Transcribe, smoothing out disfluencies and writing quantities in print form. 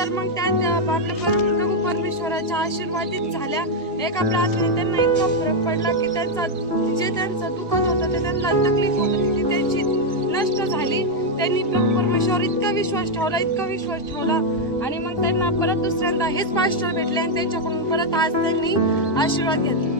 नंतर मग त्या आपल्या प्रभू परमेश्वराच्या आशीर्वादित झाल्या। एका प्रार्थनेत त्यांना इतका फरक पडला की त्यांचं दुखत होतं, ते त्यांना तकलीफ होत होती ती त्यांची नष्ट झाली। त्यांनी प्रभू परमेश्वर इतका विश्वास ठेवला आणि मग त्यांना परत दुसऱ्यांदा हेच पास्टर भेटले आणि त्यांच्याकडून परत आज त्यांनी आशीर्वाद घेतला।